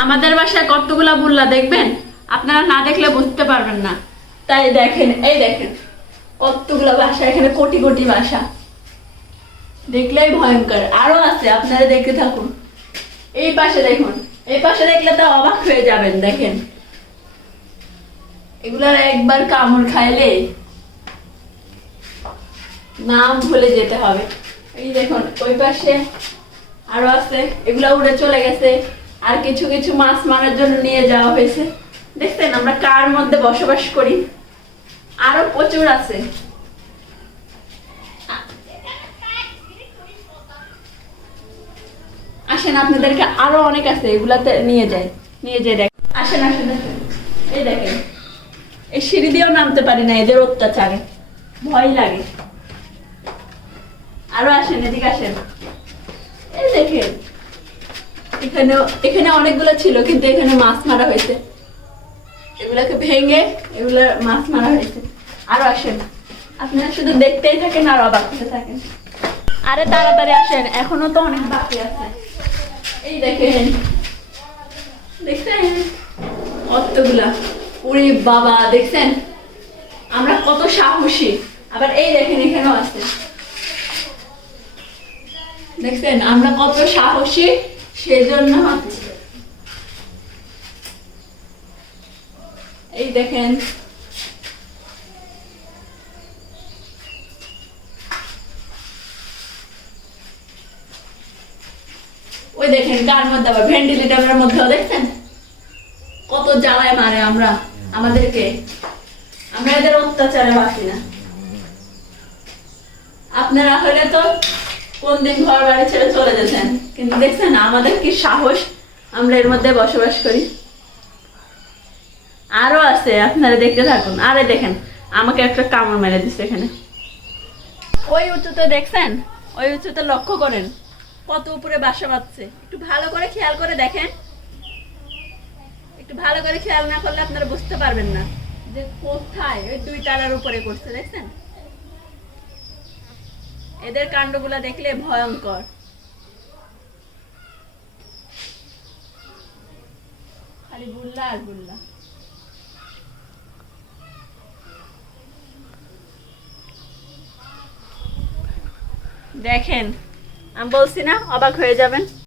আমাদের বাসায় কতগুলা বুল্লা দেখবেন, আপনারা না দেখলে বুঝতে পারবেন না। তাই দেখেন, এই দেখেন কতগুলা বাসা, এখানে কোটি কোটি বাসা, দেখলেই ভয়ঙ্কর। আরো আছে, আপনারা দেখতে থাকুন। এই পাশে দেখুন, এই পাশে দেখলে তো অবাক হয়ে যাবেন। দেখেন এগুলার একবার কামড় খাইলে নাম ভুলে যেতে হবে। এই দেখুন ওই পাশে আরো আছে, এগুলা উড়ে চলে গেছে। আর কিছু কিছু মাছ মারার জন্য নিয়ে যাওয়া হয়েছে। দেখছেন আমরা কার মধ্যে বসবাস করি। আরো প্রচুর আছে। আসেন, আপনাদেরকে আরো অনেক আছে, এগুলাতে নিয়ে যাই, নিয়ে যাই। দেখ, আসেন আসেন আসেন। এই দেখেন, এই সিঁড়ি দিয়েও নামতে পারি না, এদের অত্যাচারে ভয় লাগে। আরো আসেন, এদিকে আসেন। এই দেখেন এখানে, এখানে অনেকগুলো ছিল, কিন্তু এখানে মাছ মারা হয়েছে। এগুলাকে ভেঙে এগুলা মাছ মারা হয়েছে। আরো আসেন, আপনারা শুধু দেখতেই থাকেন আর অবাক হতে থাকেন। আরে তাড়াতাড়ি আসেন, এখনো তো অনেক বাকি আছে। এই দেখেন, দেখছেন কতগুলা, ওরে বাবা, দেখছেন আমরা কত সাহসী। আবার এই দেখেন এখানেও আছে, দেখছেন আমরা কত সাহসী, সেজন্য এই দেখেন। ওই দেখেন কার মধ্যে, আবার ভেন্টিলেটরের মধ্যেও দেখছেন কত জ্বালায় মারে আমরা আমাদেরকে। আমরা এদের অত্যাচারে বাসি না। আপনারা হলে তো কোন দিন ঘর বাড়ি ছেড়ে চলে যেতেন, কিন্তু দেখছেন আমাদের কি সাহস, আমরা এর মধ্যে বসবাস করি। আরো আছে, আপনারা দেখতে থাকুন। আরে দেখেন আমাকে একটা কামড় মেরে দিচ্ছে এখানে। ওই উঁচুতে দেখছেন, ওই উঁচুতে লক্ষ্য করেন কত উপরে বাসা বাঁধছে। একটু ভালো করে খেয়াল করে দেখেন, একটু ভালো করে খেয়াল না করলে আপনারা বুঝতে পারবেন না যে কোথায়। ওই 2 তালার উপরে করছে, দেখছেন। এদের কাণ্ডগুলা দেখলে ভয়ঙ্কর। খালি বুল্লা আর বুল্লা। দেখেন, আমি বলছি না অবাক হয়ে যাবেন।